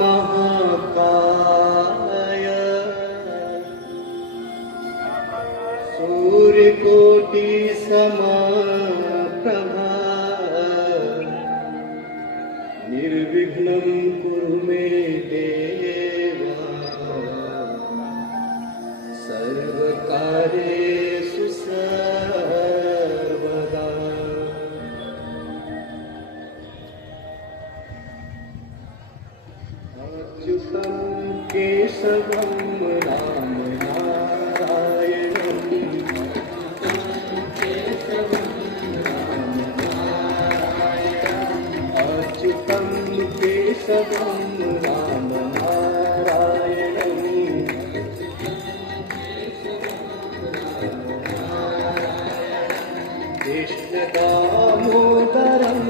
महाकाय सूर्यकोटि समप्रभा निर्विघ्नं कुरु मे देवा सर्वकार्येषु सर्वदा। अच्युतं केशवं राम नारायणं अच्युतं केशवं राम नारायणं कृष्ण दामोदरं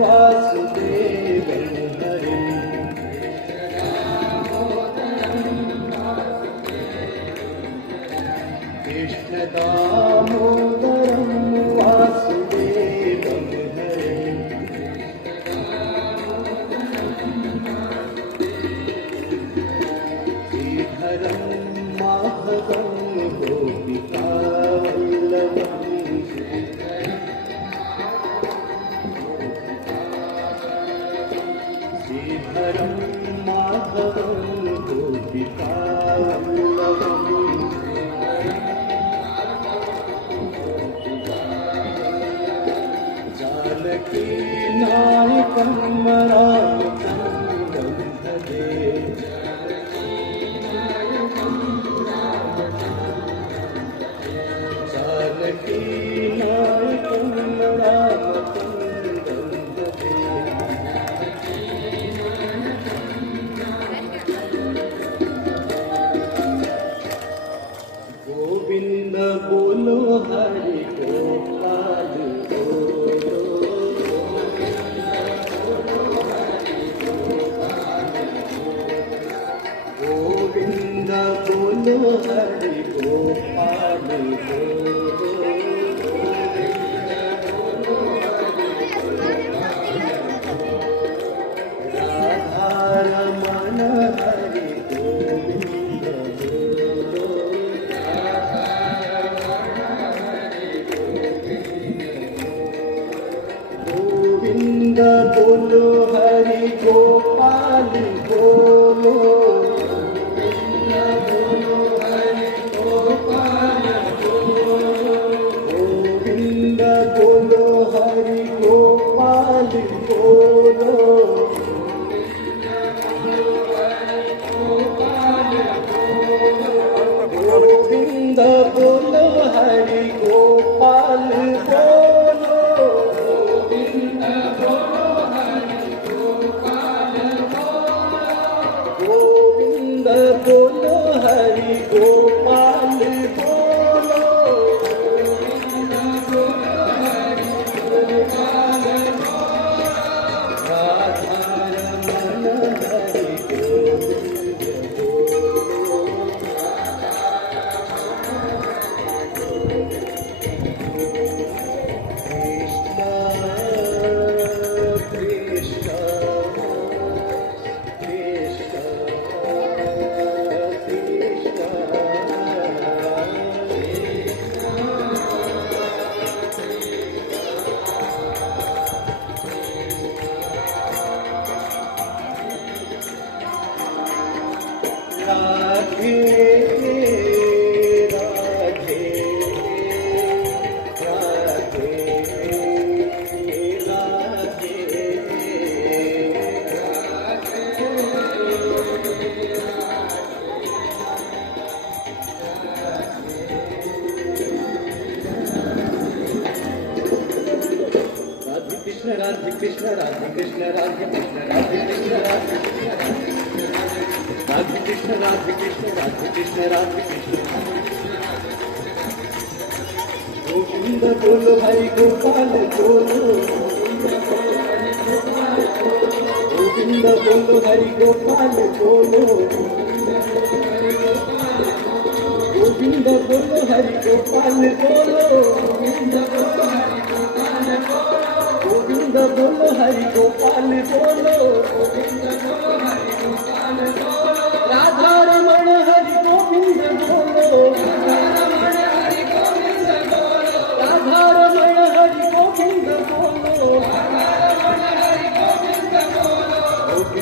वासुदेवं हरिं कृष्ण दामोदरं वासुदेवं हरिं श्रीधरं माधवं गोपिकावल्लभं श्रीधरं माधवं गोपिकावल्लभं जानकी नायकं रामचन्द्रं भजे जानकी नायकं रामचन्द्रं भजे गोविंद बोलो हरि गोपाल बोलो गोविंद बोलो हरि गोपाल बोलो राधा रमण हरि गोविंद बोलो गोविंद बोलो हरि गोपाल बोलो गोविंद बोलो हरि गोपाल बोलो गोविंद बोलो हरि गोपाल बोलो गोविंद बोलो हरि गोपाल बोलो राधा रमण हरि गोविंद बोलो कृष्ण कृष्ण कृष्ण राधे राधे राधे राधे कृष्ण राधे कृष्ण राधे कृष्ण राधे कृष्ण राधे कृष्ण राधे कृष्ण राधे कृष्ण राधे कृष्ण गोविंद बोलो हरि गोपाल बोलो गोविंद बोलो हरि गोपाल बोलो गोविंद बोलो हरि गोपाल बोलो गोविंद बोलो हरि गोपाल बोलो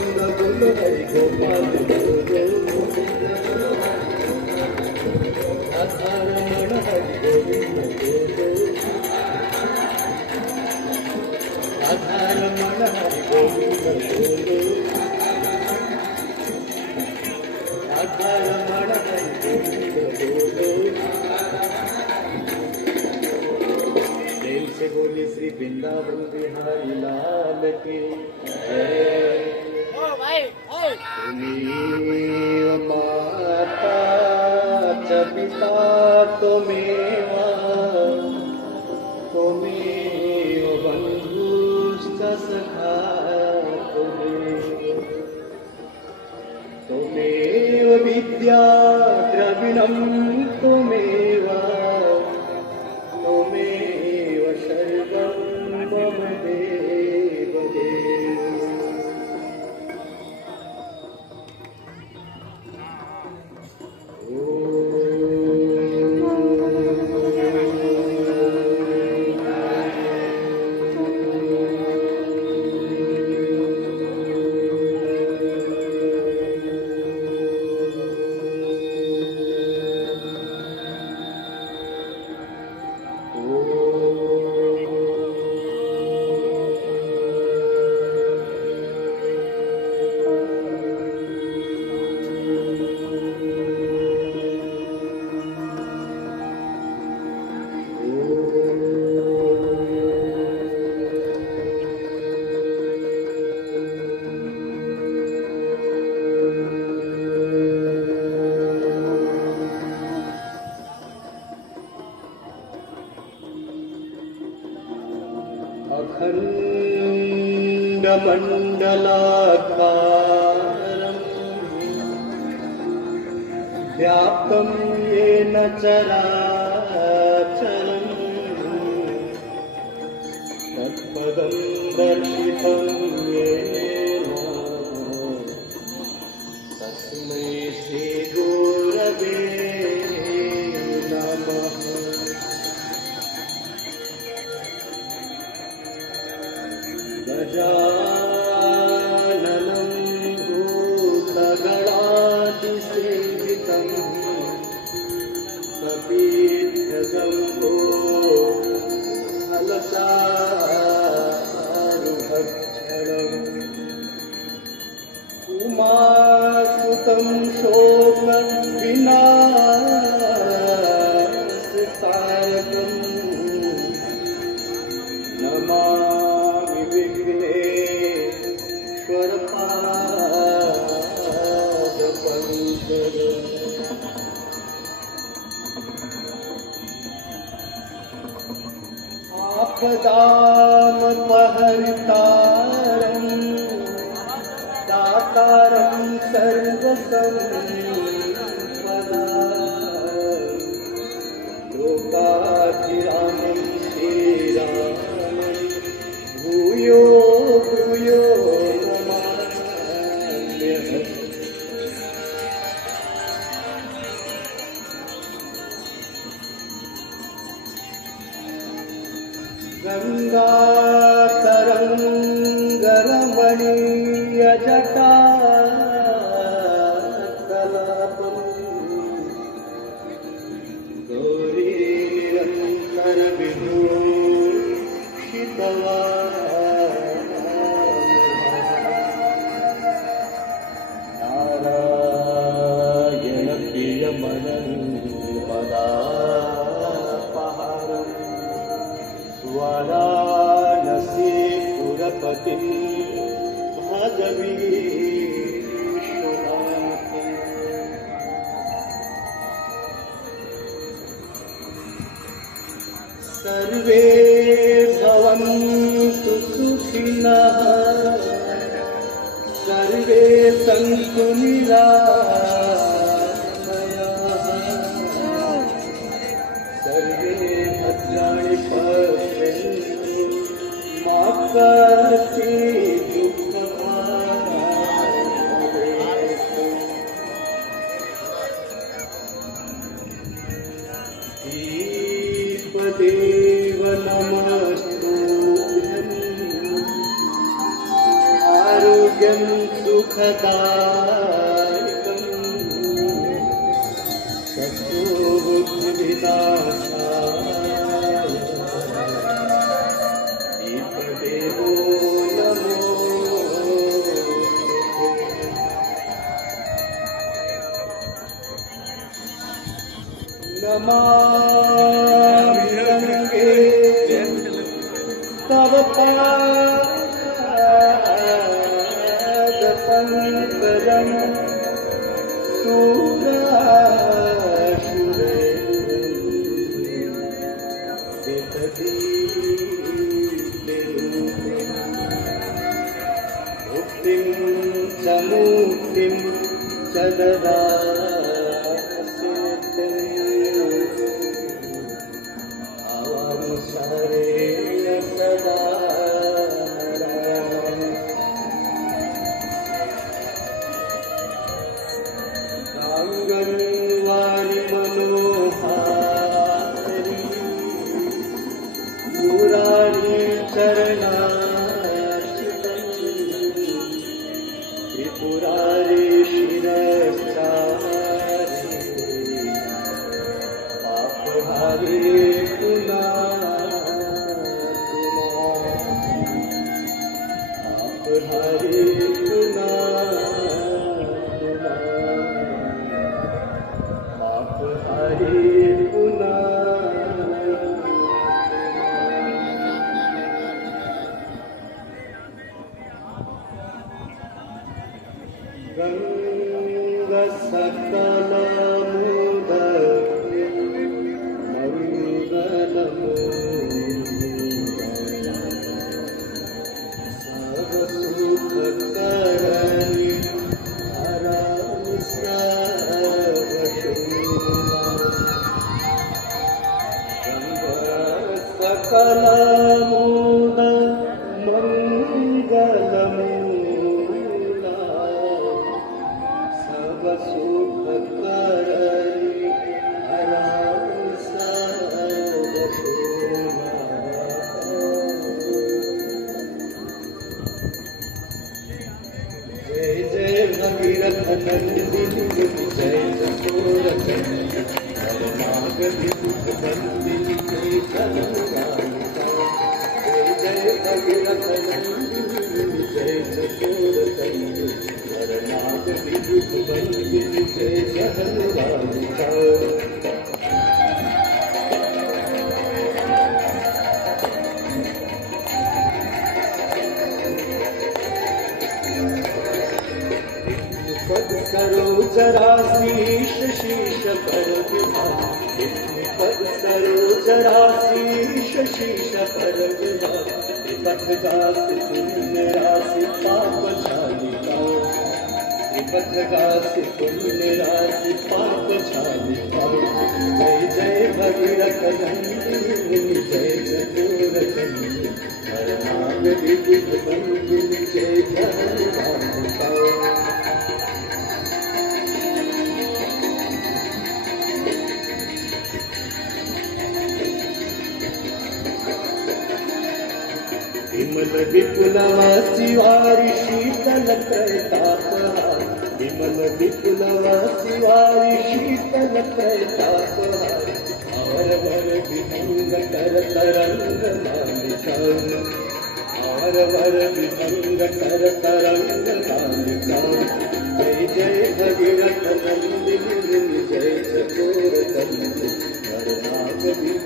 बोलो हरि गोपाल बोलो राधा रमण हरि गोविंद बोलो राधा रमण हरि गोविंद बोलो राधा रमण हरि गोविंद बोलो प्रेम से बोली श्री वृंदावन बिहारी लाल की जय। तुमेव माता च पिता त्वमेव त्वमेव बन्धुश्च सखा त्वमेव विद्या द्रविणं त्वमेव त्वमेव सर्वं मम देव देव। अखण्डमण्डलाकारम् व्याप्तं येन चराचरम् तत्पदं दर्शितं येन तस्मै श्रीगुरवे नमः। गजाननं भूतगणातिसेवितं कपीत्यजम्बो फलचारुभक्षणम् उमासुतं शोकविनाशकारकम् नमामि विघ्नेश्वरपादपङ्कजम्। आपदामपहर्तारम् दातारं सर्वसम्पदा लोकाभिरामं श्रीरामं भूयो भूयो नमाम्यहम्। गङ्गातरङ्गरमणीयजटा कलापम् गौरी नारायणप्रियमनन्मदापहारम् वाराणसीपुरपतिं भजवीश्वनाथम्। सर्वे भवन्तु सुखिनः सर्वे सन्तु निरामयाः सर्वे भद्राणि पश्यन्तु मा कश्चित् दुःखभाग् भवेत्। देव नमस्तुभ्यम् आरोग्यं सुखदायकम् सत्त्वबुद्धिविनाशाय दीपदेवो नमामि गंगे तव पादपङ्कजं सुरासुरे मुक्तिं च मुक्तिं च ददासि आवानुसारेण सदा वारि मनोहारी मुरारी चरणाच्युतम् त्रिपुरारी शिरश्चारी पापहारी पापहारी गंगा सकलमुदर मंगलमो सर्व सुख करणी हरं सर्वशोभा गंगा सकलमुदर मंगलमो सुख करणी हरं सर्वशोभा जय जय भगीरथ नंदिनी जय जसोरचंद्र शरणागति दुख बंदिनी जय चंद्रकांता जय जय भगीरथ नंदिनी जय जसोरचंद्र शरणागति दुख बंदिनी जय चंद्रकांता पद सरोजराशीष शीश पर विभाग पद सरोजराशीष शीश पर विभाग पथ गास पुण्य राशि पाप छालिका पथ गास पुण्य राशि पाप छालिका जय जय भगीरथ नंदिनी जय चतुरचंद्र शरणागति दुख बंदिनी जय चंद्रकांता विमल विपुलवासी वारी शीतल प्रतापहा विमल विपुलवासी वारी शीतल प्रतापहा और वर विभंग कर तरंग मालिका और वर विभंग कर तरंग मालिका जय जय भगीरथ नंदिनी जय चकोर शरणागति